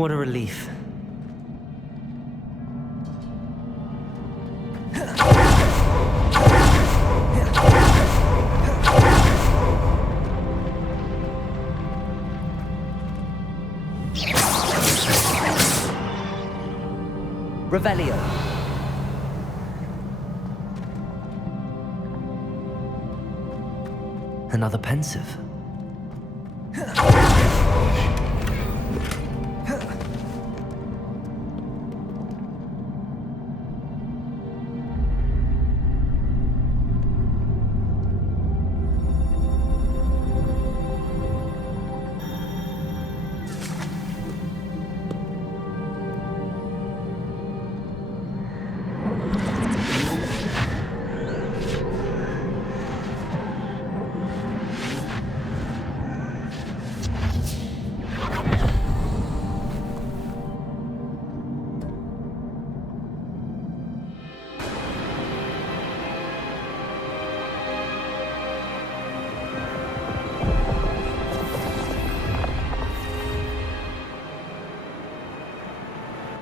What a relief. Revelio. Another pensive.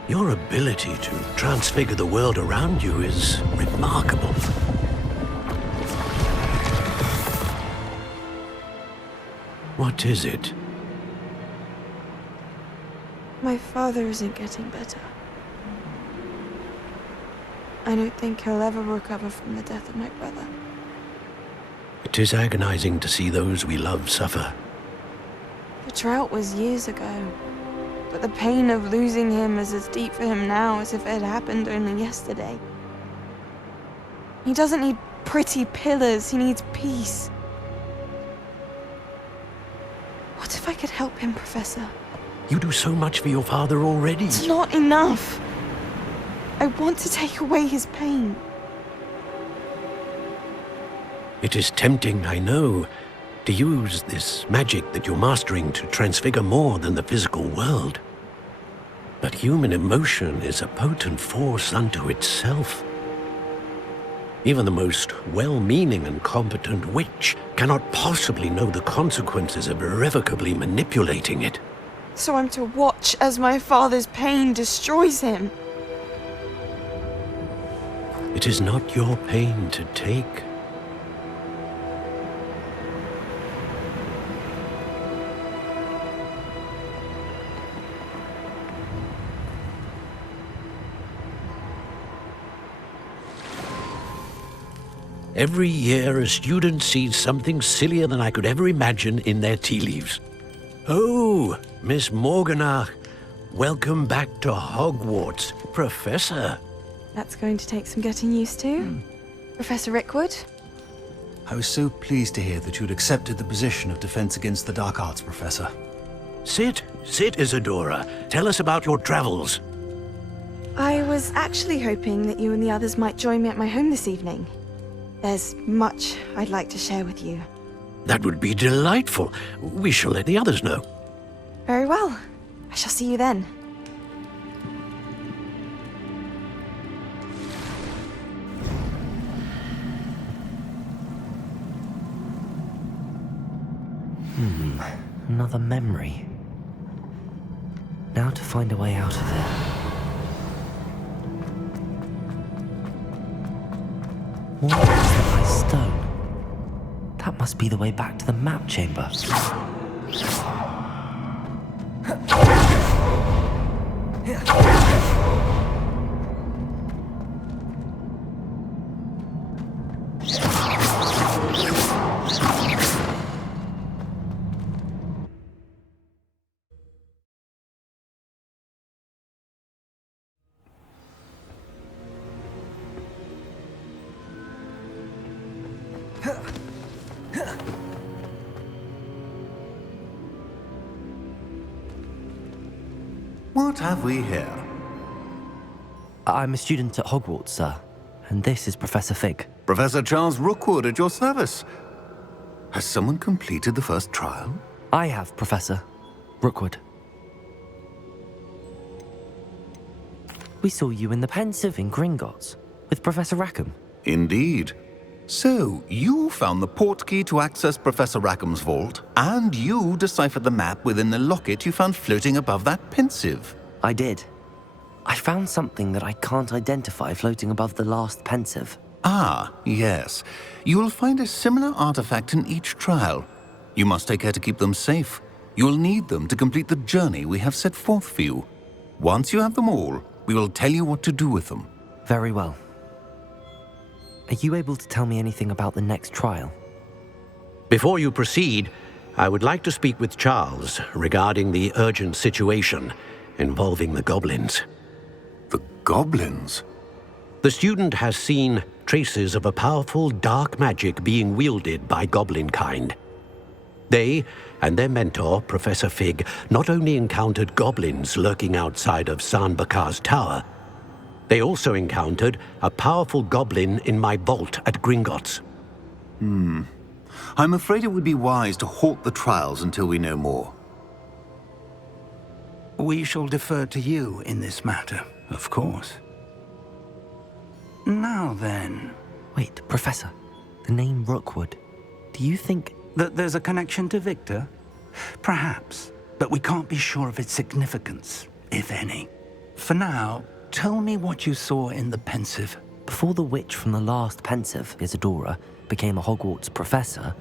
Your ability to transfigure the world around you is remarkable. What is it? My father isn't getting better. I don't think he'll ever recover from the death of my brother. It is agonizing to see those we love suffer. The drought was years ago, but the pain of losing him is as deep for him now as if it had happened only yesterday. He doesn't need pretty pillars, he needs peace. What if I could help him, Professor? You do so much for your father already. It's not enough. I want to take away his pain. It is tempting, I know, to use this magic that you're mastering to transfigure more than the physical world. But human emotion is a potent force unto itself. Even the most well-meaning and competent witch cannot possibly know the consequences of irrevocably manipulating it. So I'm to watch as my father's pain destroys him. It is not your pain to take. Every year, a student sees something sillier than I could ever imagine in their tea leaves. Oh, Miss Morganach, welcome back to Hogwarts, Professor. That's going to take some getting used to. Professor Rickwood? I was so pleased to hear that you'd accepted the position of Defense Against the Dark Arts, Professor. Sit, Isadora. Tell us about your travels. I was actually hoping that you and the others might join me at my home this evening. There's much I'd like to share with you. That would be delightful. We shall let the others know. Very well. I shall see you then. Another memory. Now to find a way out of it. What is that by stone? That must be the way back to the map chamber. What have we here? I'm a student at Hogwarts, sir. And this is Professor Fig. Professor Charles Rookwood at your service. Has someone completed the first trial? I have, Professor Rookwood. We saw you in the Pensive in Gringotts with Professor Rackham. Indeed. So, you found the portkey to access Professor Rackham's vault, and you deciphered the map within the locket you found floating above that Pensive. I did. I found something that I can't identify floating above the last Pensive. Ah, yes. You will find a similar artifact in each trial. You must take care to keep them safe. You will need them to complete the journey we have set forth for you. Once you have them all, we will tell you what to do with them. Very well. Are you able to tell me anything about the next trial? Before you proceed, I would like to speak with Charles regarding the urgent situation involving the goblins. The goblins? The student has seen traces of a powerful dark magic being wielded by goblin kind. They and their mentor, Professor Fig, not only encountered goblins lurking outside of San Bakar's tower, they also encountered a powerful goblin in my vault at Gringotts. I'm afraid it would be wise to halt the trials until we know more. We shall defer to you in this matter, of course. Now then, Wait, Professor. The name Rookwood. Do you think... that there's a connection to Victor? Perhaps, but we can't be sure of its significance, if any. For now, tell me what you saw in the Pensive. Before the witch from the last Pensive, Isadora, became a Hogwarts professor,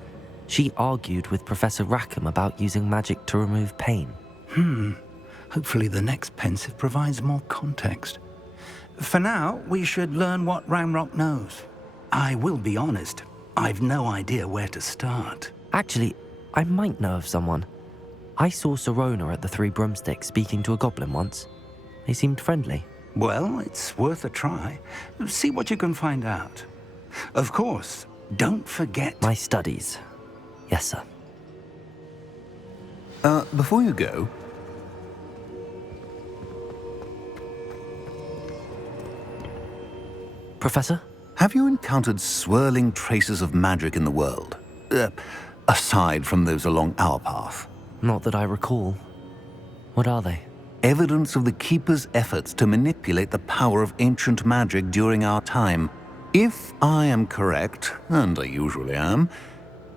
she argued with Professor Rackham about using magic to remove pain. Hopefully the next Pensive provides more context. For now, we should learn what Ranrock knows. I will be honest, I've no idea where to start. Actually, I might know of someone. I saw Serona at the Three Broomsticks speaking to a goblin once. They seemed friendly. Well, it's worth a try. See what you can find out. Of course, don't forget... My studies. Yes, sir. Before you go, Professor? have you encountered swirling traces of magic in the world? Aside from those along our path. Not that I recall. What are they? Evidence of the Keeper's efforts to manipulate the power of ancient magic during our time. If I am correct, and I usually am,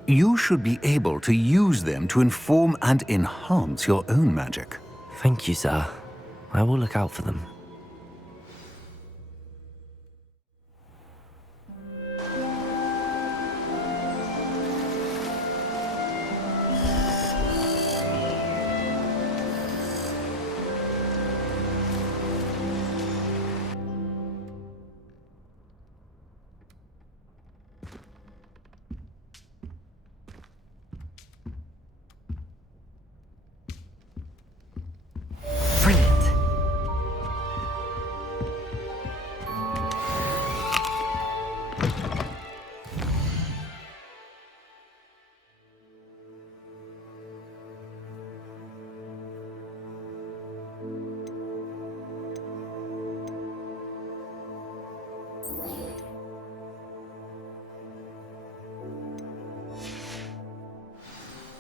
you should be able to use them to inform and enhance your own magic. Thank you, sir. I will look out for them. Brilliant.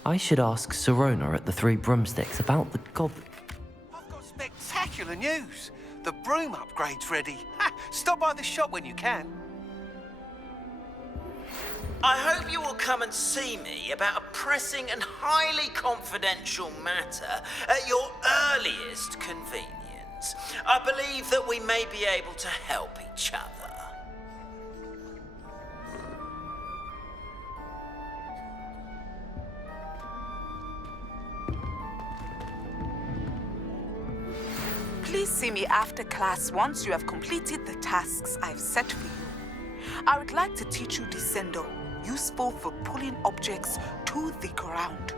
I should ask Sirona at the Three Broomsticks about the goblin. I've got spectacular news. The broom upgrade's ready. Ha! Stop by the shop when you can. I hope you will come and see me about a pressing and highly confidential matter at your earliest convenience. I believe that we may be able to help each other. Please see me after class once you have completed the tasks I've set for you. I would like to teach you Descendo, useful for pulling objects to the ground.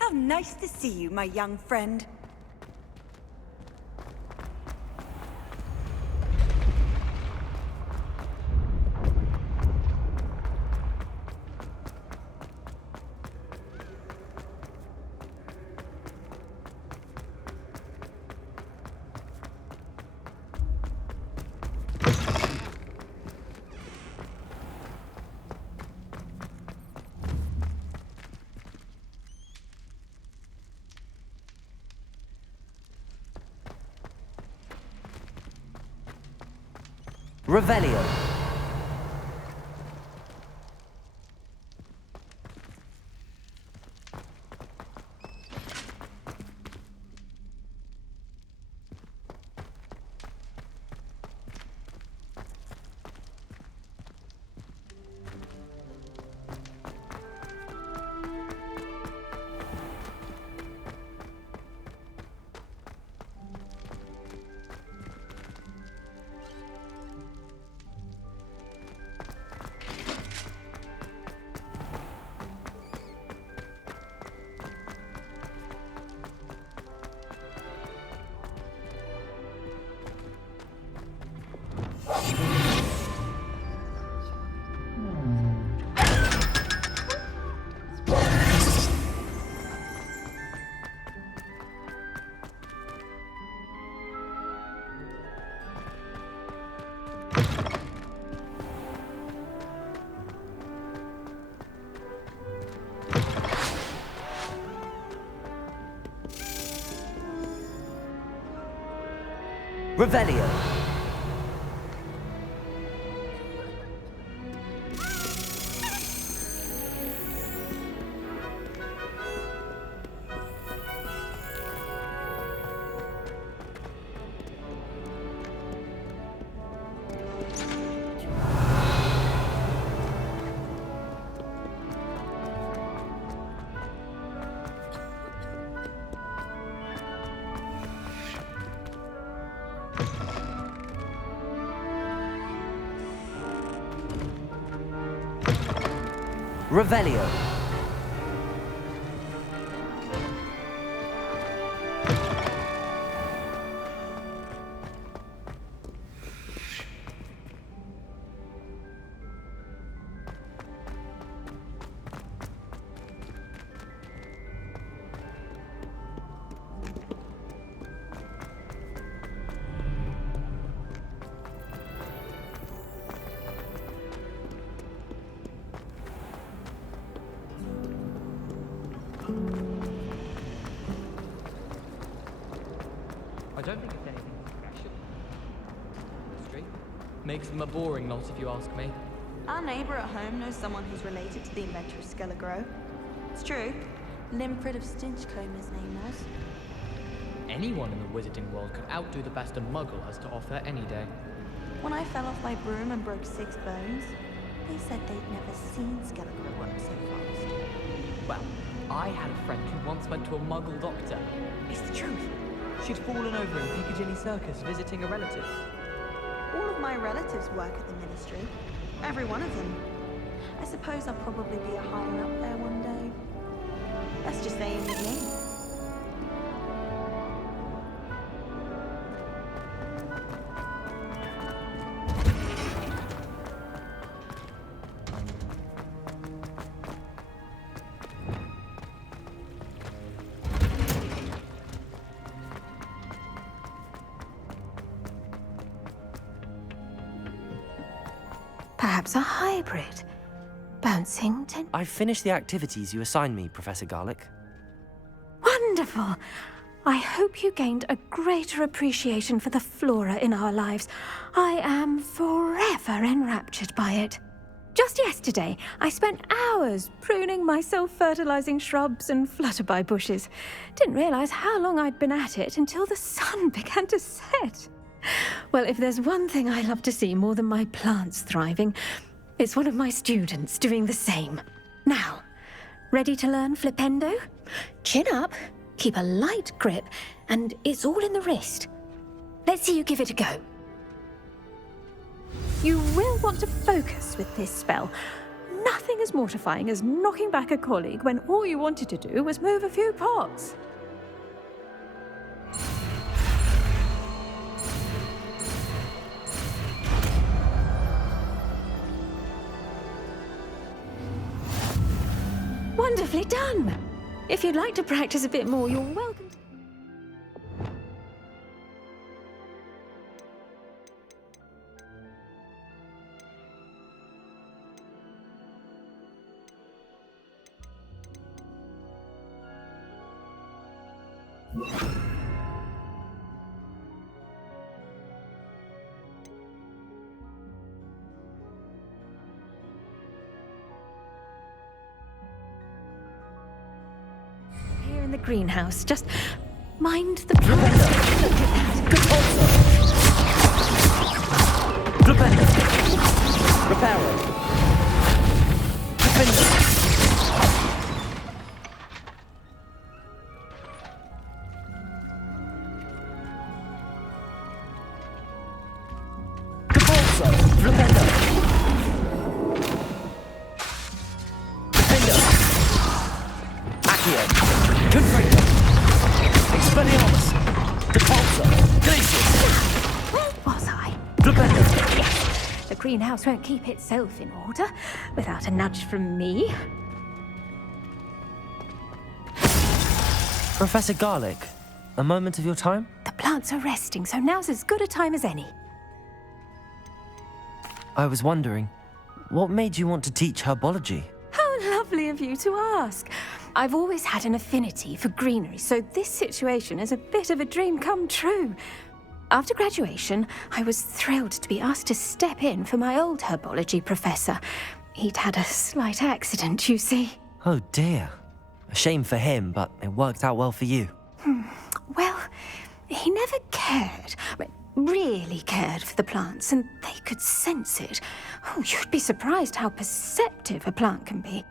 How nice to see you, my young friend. Revelio. Revelio. Revelio. I don't think it's anything special. History makes them a boring lot, if you ask me. Our neighbour at home knows someone who's related to the inventor of Skelegro. It's true. Limfrid of Stinchcombe, his name was. Anyone in the wizarding world could outdo the best a muggle has to offer any day. When I fell off my broom and broke 6 bones, they said they'd never seen Skelegro work so fast. Well, I had a friend who once went to a muggle doctor. It's the truth. She'd fallen over in Piccadilly Circus visiting a relative. All of my relatives work at the Ministry. Every one of them. I suppose I'll probably be a higher up there one day. That's just saying with me. Perhaps a hybrid. Bouncing I've finished the activities you assigned me, Professor Garlick. Wonderful! I hope you gained a greater appreciation for the flora in our lives. I am forever enraptured by it. Just yesterday, I spent hours pruning my self-fertilizing shrubs and flutterby bushes. Didn't realize how long I'd been at it until the sun began to set. Well, if there's one thing I love to see more than my plants thriving, it's one of my students doing the same. Now, ready to learn Flipendo? Chin up, keep a light grip, and it's all in the wrist. Let's see you give it a go. You will want to focus with this spell. Nothing as mortifying as knocking back a colleague when all you wanted to do was move a few pots. Wonderfully done! If you'd like to practice a bit more, you're welcome to... Here in the greenhouse, just mind the plants. Look at that. Good also. Flipendo. Reparo. Defender. Greenhouse won't keep itself in order without a nudge from me. Professor Garlick, a moment of your time? The plants are resting, so now's as good a time as any. I was wondering, what made you want to teach herbology? How lovely of you to ask. I've always had an affinity for greenery, so this situation is a bit of a dream come true. After graduation, I was thrilled to be asked to step in for my old herbology professor. He'd had a slight accident, you see. Oh dear. A shame for him, but it worked out well for you. Well, he never cared, really cared for the plants, and they could sense it. Oh, you'd be surprised how perceptive a plant can be.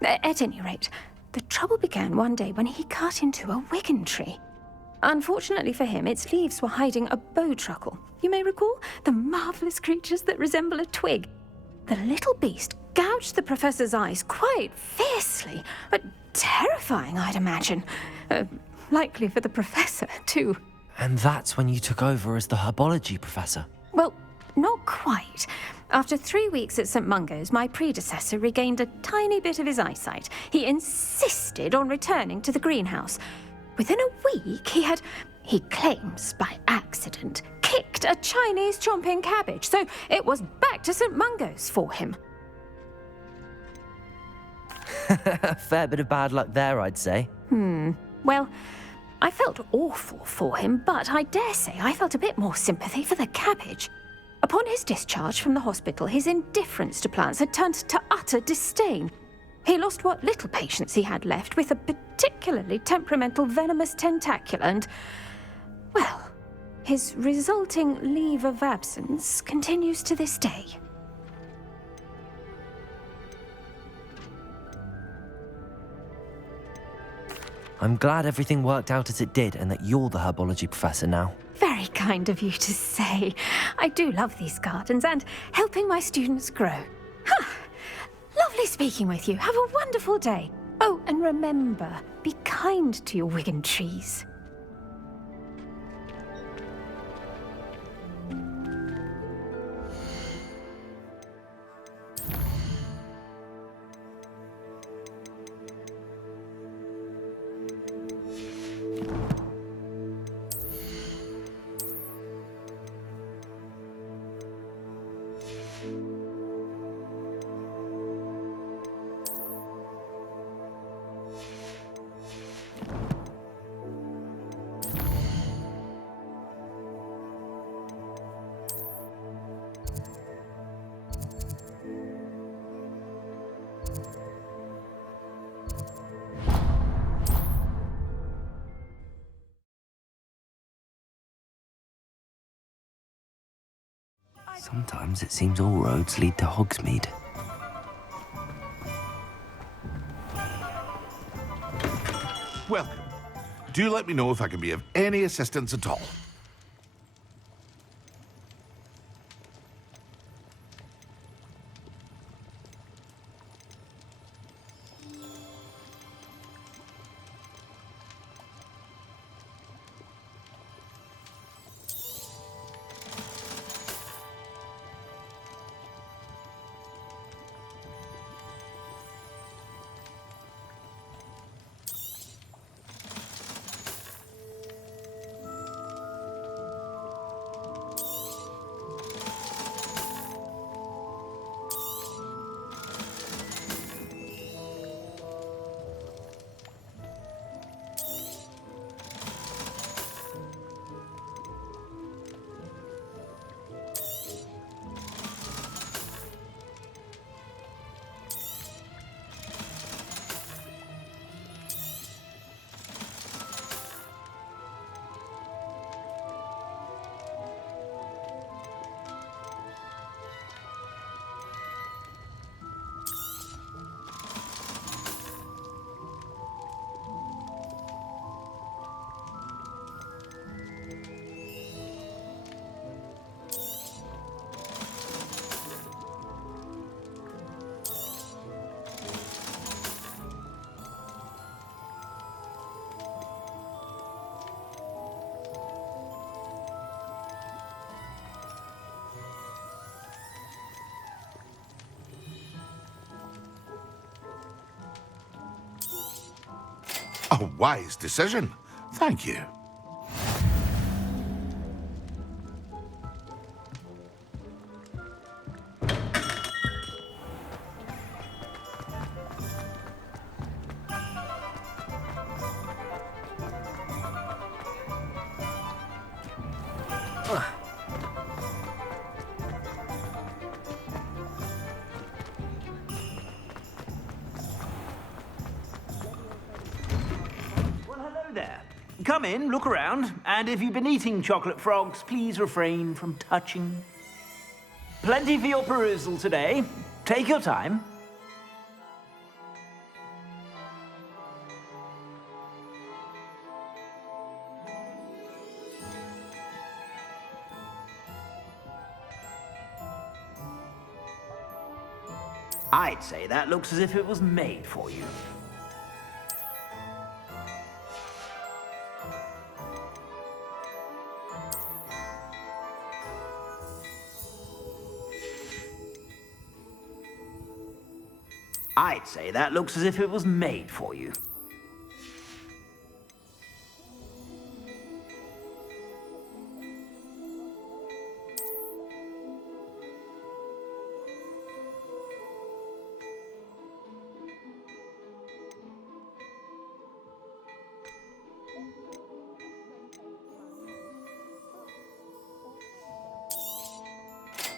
At any rate, the trouble began one day when he cut into a Wigan tree. Unfortunately for him, its leaves were hiding a bowtruckle. You may recall the marvellous creatures that resemble a twig. The little beast gouged the professor's eyes quite fiercely, but terrifying, I'd imagine. Likely for the professor, too. And that's when you took over as the herbology professor? Well, not quite. After 3 weeks at St. Mungo's, my predecessor regained a tiny bit of his eyesight. He insisted on returning to the greenhouse. Within a week, he claims by accident, kicked a Chinese chomping cabbage, so it was back to St. Mungo's for him. A fair bit of bad luck there, I'd say. Well, I felt awful for him, but I dare say I felt a bit more sympathy for the cabbage. Upon his discharge from the hospital, his indifference to plants had turned to utter disdain. He lost what little patience he had left with a particularly temperamental venomous tentacula and, well, his resulting leave of absence continues to this day. I'm glad everything worked out as it did and that you're the herbology professor now. Very kind of you to say. I do love these gardens and helping my students grow. Lovely speaking with you. Have a wonderful day. Oh, and remember, be kind to your Wigan trees. Sometimes it seems all roads lead to Hogsmeade. Welcome. Do let me know if I can be of any assistance at all. A wise decision. Thank you. Come in, look around, and if you've been eating chocolate frogs, please refrain from touching. Plenty for your perusal today. Take your time. I'd say that looks as if it was made for you. I'd say that looks as if it was made for you.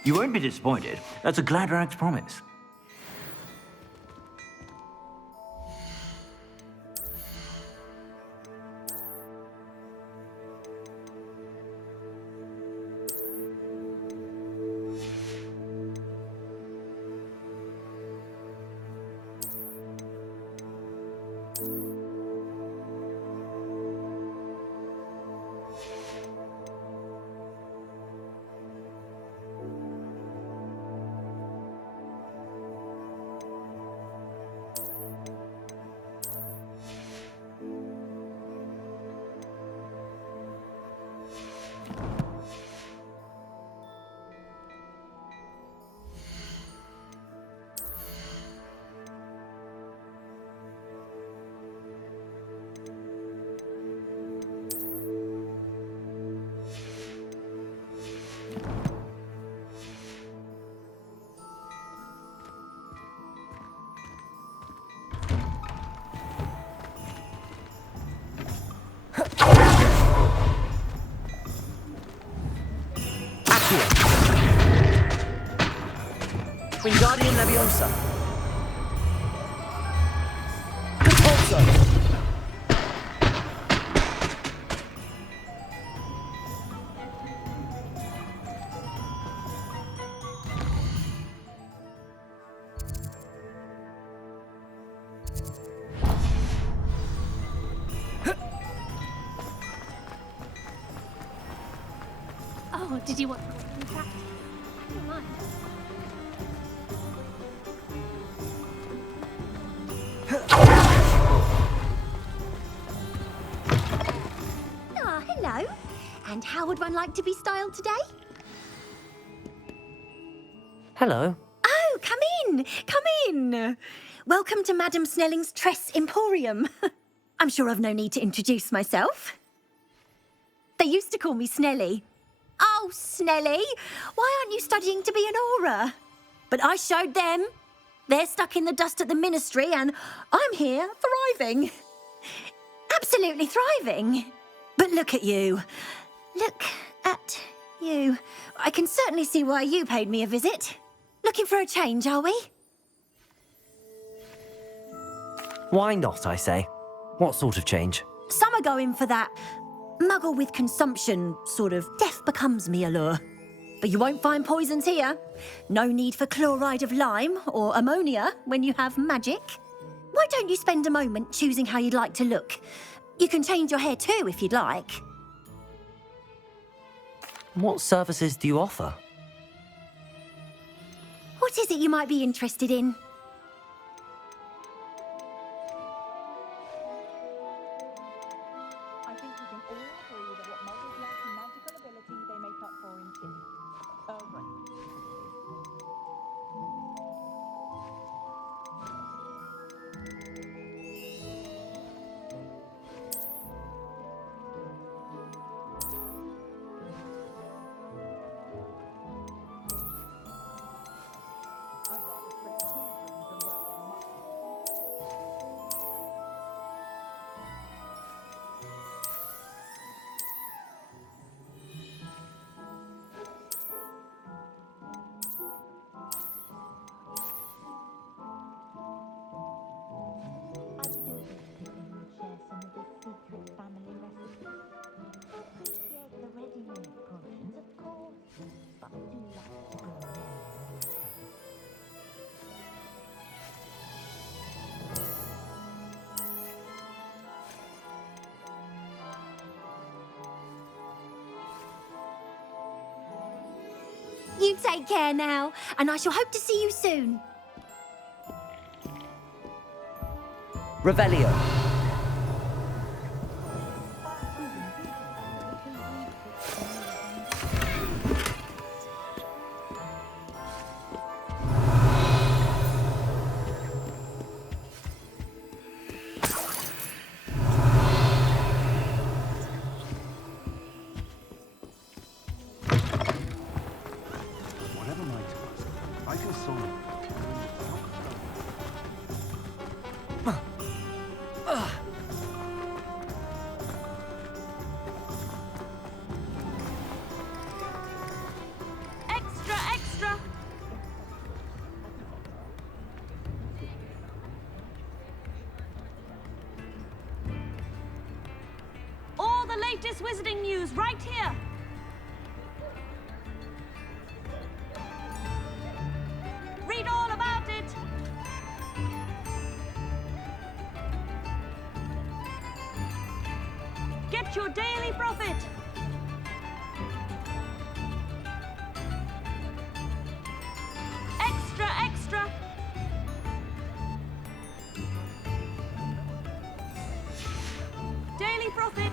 You won't be disappointed. That's a Gladrag's promise. Wingardium Leviosa. Compulso. Oh, did you want in fact? I don't mind. Ah, hello. And how would one like to be styled today? Hello. Oh, come in. Come in. Welcome to Madame Snelling's Tress Emporium. I'm sure I've no need to introduce myself. They used to call me Snelly. Oh, Snelly, why aren't you studying to be an aura? But I showed them. They're stuck in the dust at the ministry and I'm here thriving. Absolutely thriving. But look at you. Look at you. I can certainly see why you paid me a visit. Looking for a change, are we? Why not, I say? What sort of change? Some are going for that muggle with consumption, sort of death becomes me allure. But you won't find poisons here. No need for chloride of lime or ammonia when you have magic. Why don't you spend a moment choosing how you'd like to look? You can change your hair too if you'd like. What services do you offer? What is it you might be interested in? I think we can all agree that what muggles lack in magical ability, they make up for in tea. Earl Grey. I'd rather split cauldrons than work with muggles. Absolutely. Share some of this secret family recipe. Appreciate the ready-made portions, of course, but I do like to go there. You take care now, and I shall hope to see you soon. Revelio. Whatever my task, I can solve it. latest wizarding news right here. Read all about it. Get your daily profit. Extra, extra. Daily profit.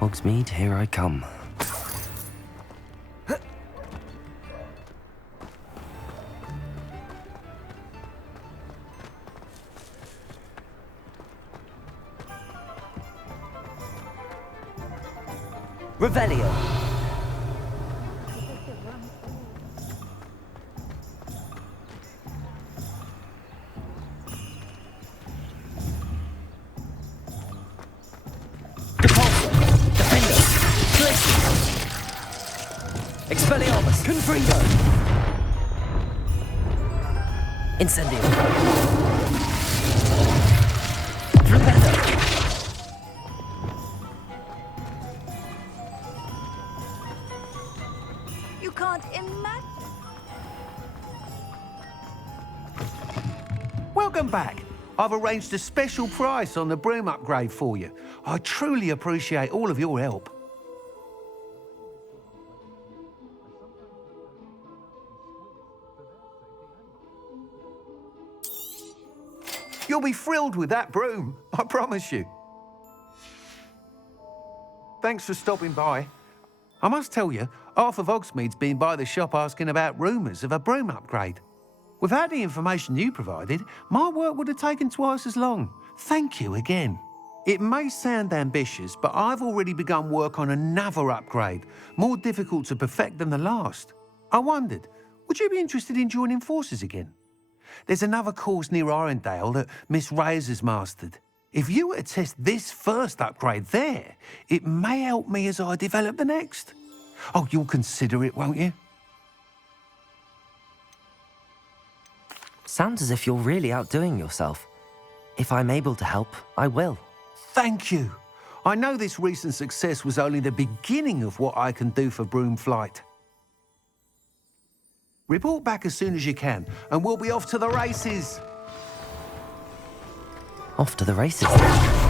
Hogsmeade, here I come. Revelio. Expelliarmus! Confringo! Incendio! Flipendo! You can't imagine. Welcome back. I've arranged a special price on the broom upgrade for you. I truly appreciate all of your help. You'll be thrilled with that broom, I promise you. Thanks for stopping by. I must tell you, half of Hogsmeade's been by the shop asking about rumours of a broom upgrade. Without the information you provided, my work would have taken twice as long. Thank you again. It may sound ambitious, but I've already begun work on another upgrade, more difficult to perfect than the last. I wondered, would you be interested in joining forces again? There's another course near Arendelle that Miss Reyes has mastered. If you were to test this first upgrade there, it may help me as I develop the next. Oh, you'll consider it, won't you? Sounds as if you're really outdoing yourself. If I'm able to help, I will. Thank you. I know this recent success was only the beginning of what I can do for Broomflight. Report back as soon as you can, and we'll be off to the races. Off to the races then.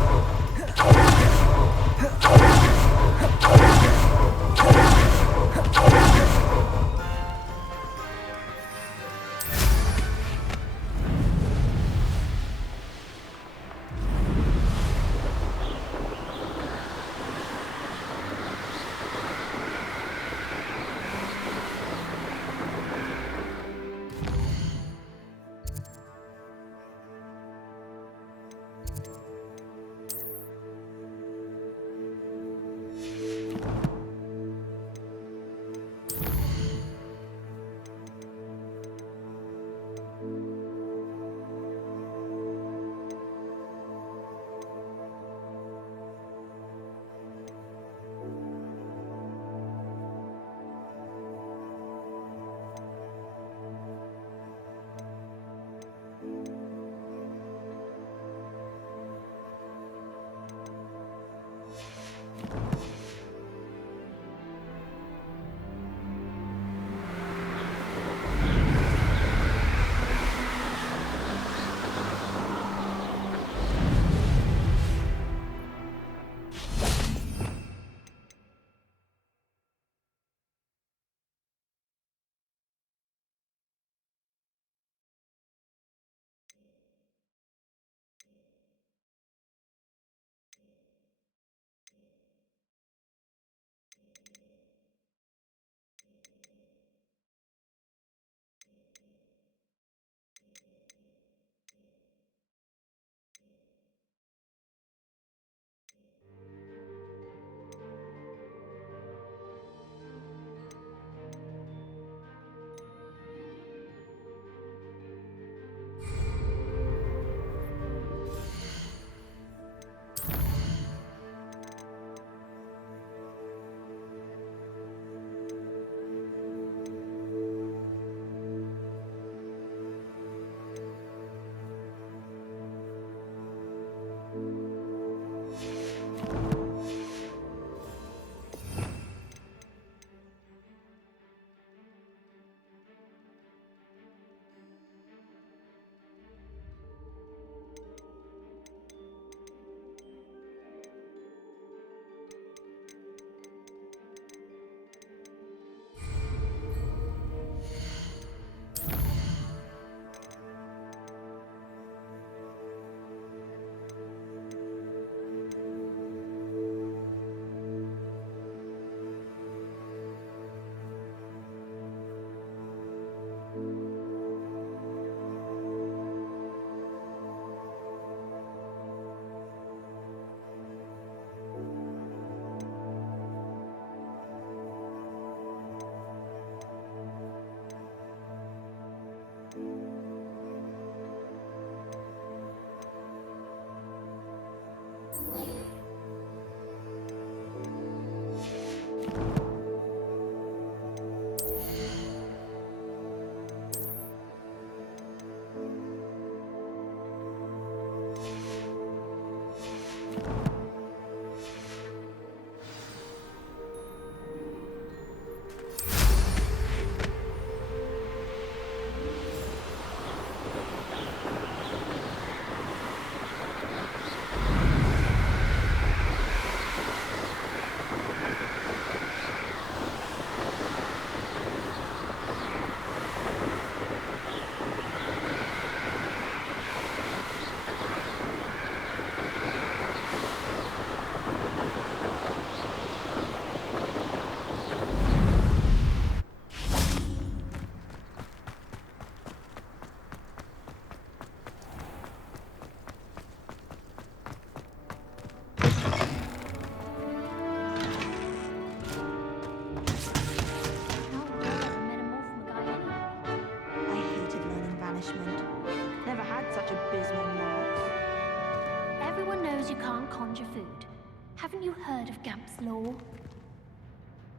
Haven't you heard of Gamp's Law?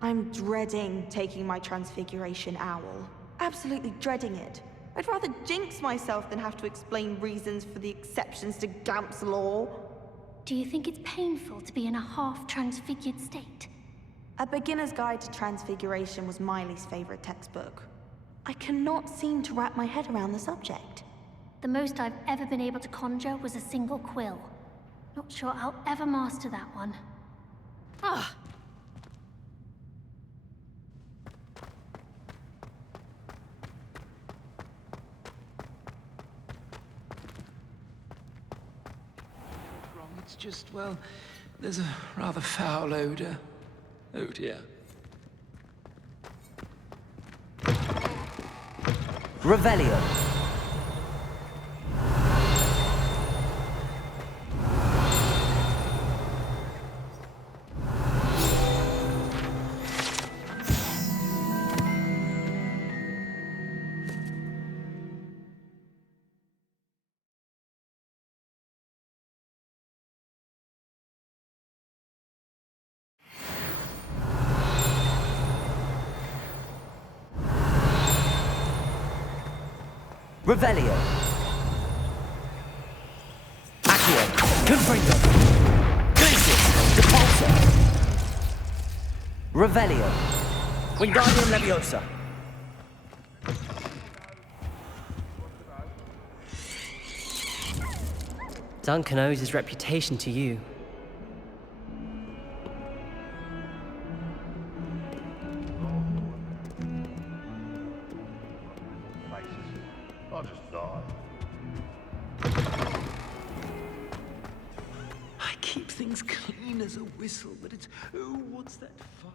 I'm dreading taking my transfiguration owl. Absolutely dreading it. I'd rather jinx myself than have to explain reasons for the exceptions to Gamp's Law. Do you think it's painful to be in a half-transfigured state? A Beginner's Guide to Transfiguration was Miley's favorite textbook. I cannot seem to wrap my head around the subject. The most I've ever been able to conjure was a single quill. Not sure I'll ever master that one. Ah! It's just, well, there's a rather foul odor. Oh dear. Revelio. Revelio. Accio. Confringo. Glacius. Repulsor. Revelio. Wingardium Leviosa. Duncan owes his reputation to you. I'll just die. I keep things clean as a whistle, but it's... Oh, what's that fire?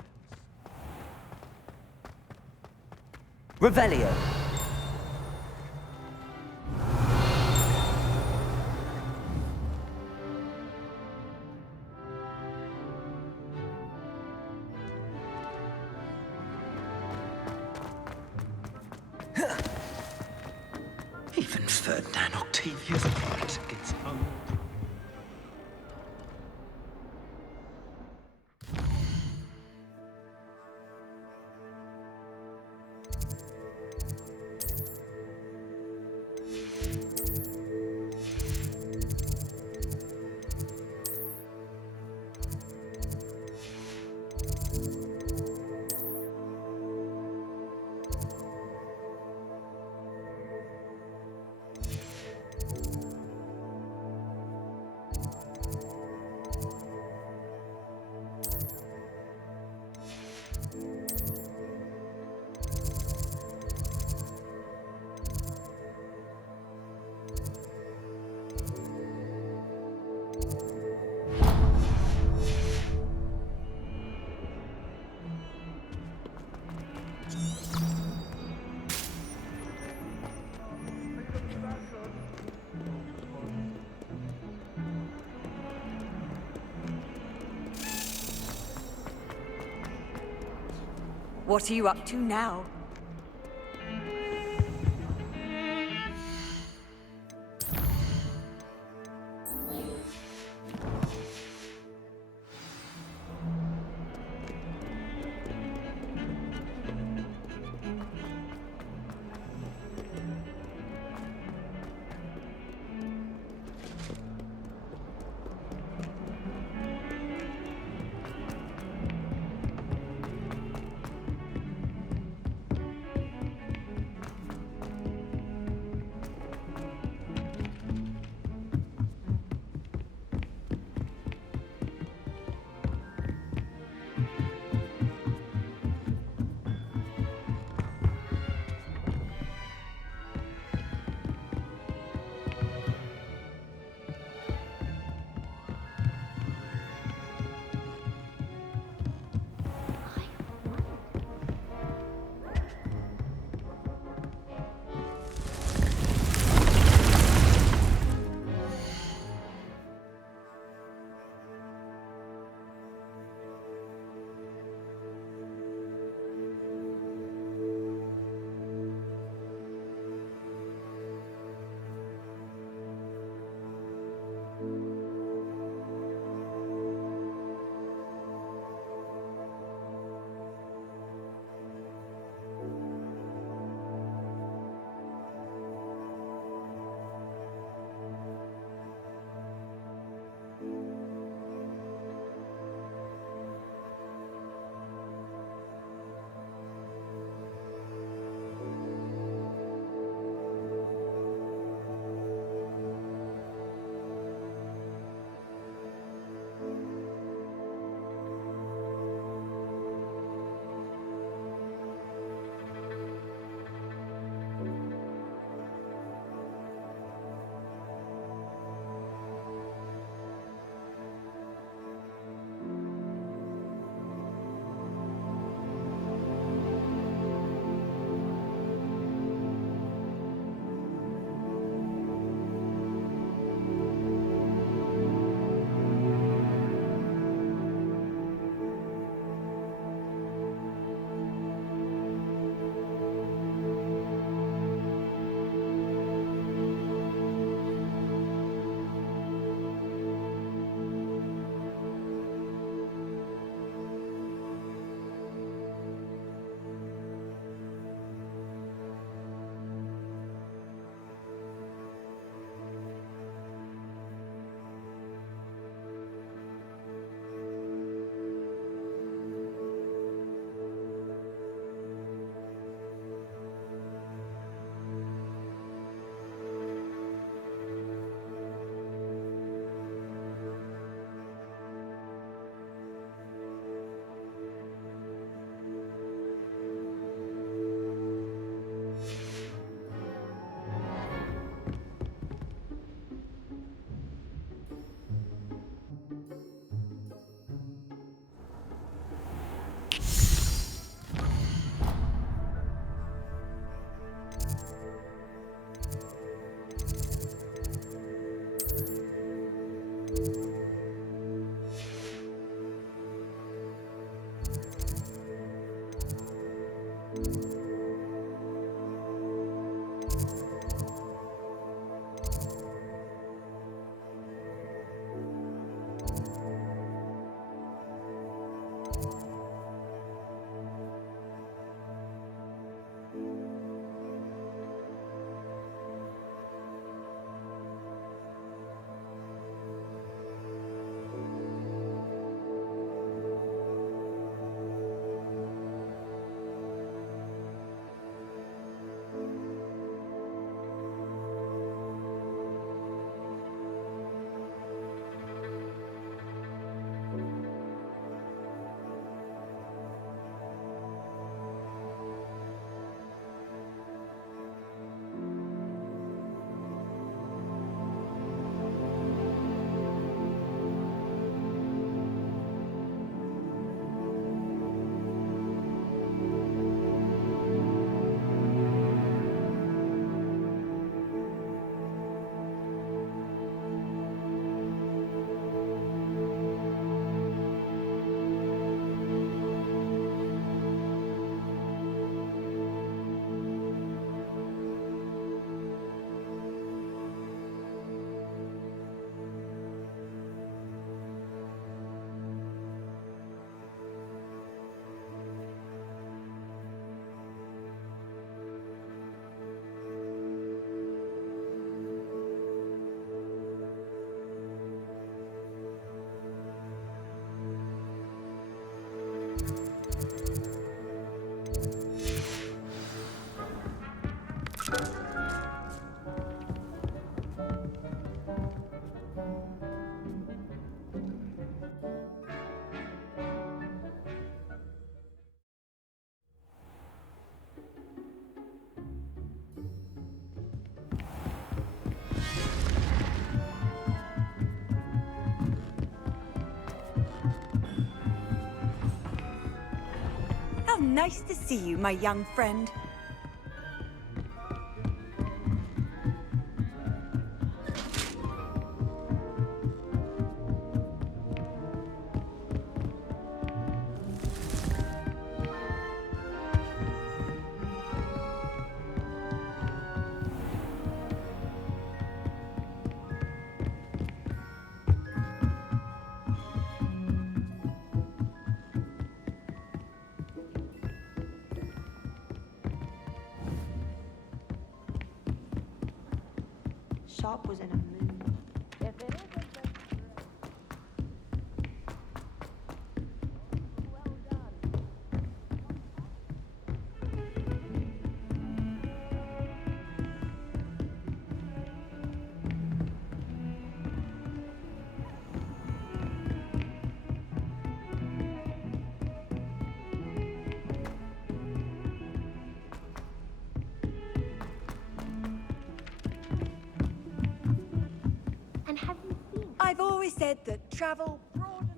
Revelio. Even Ferdinand Octavius Pratt gets hung. What are you up to now? nice to see you, my young friend. Sharp was in a mood. If it isn't the well done. And have you seen? I've always said that travel broadens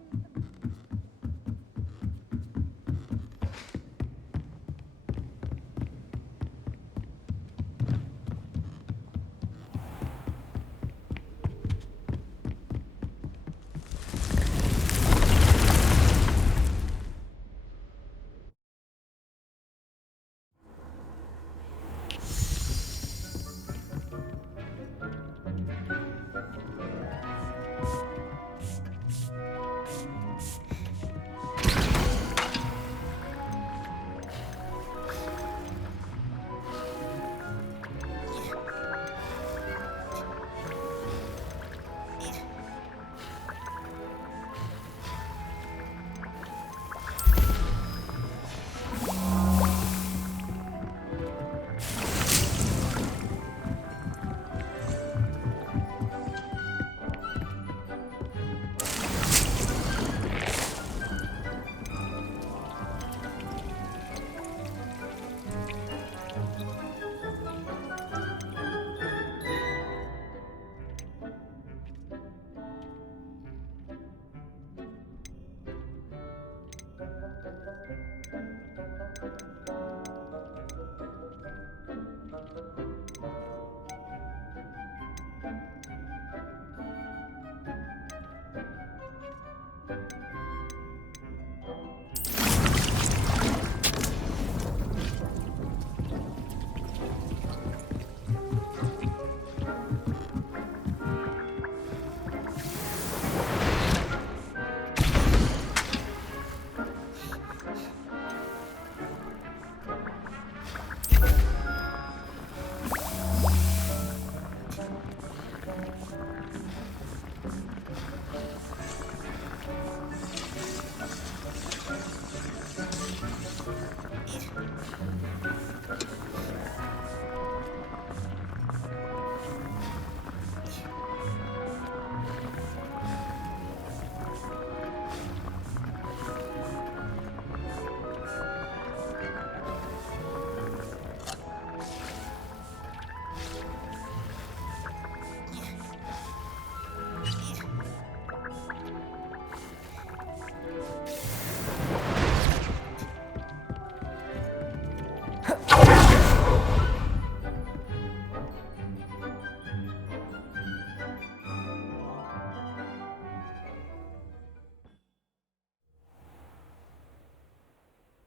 the...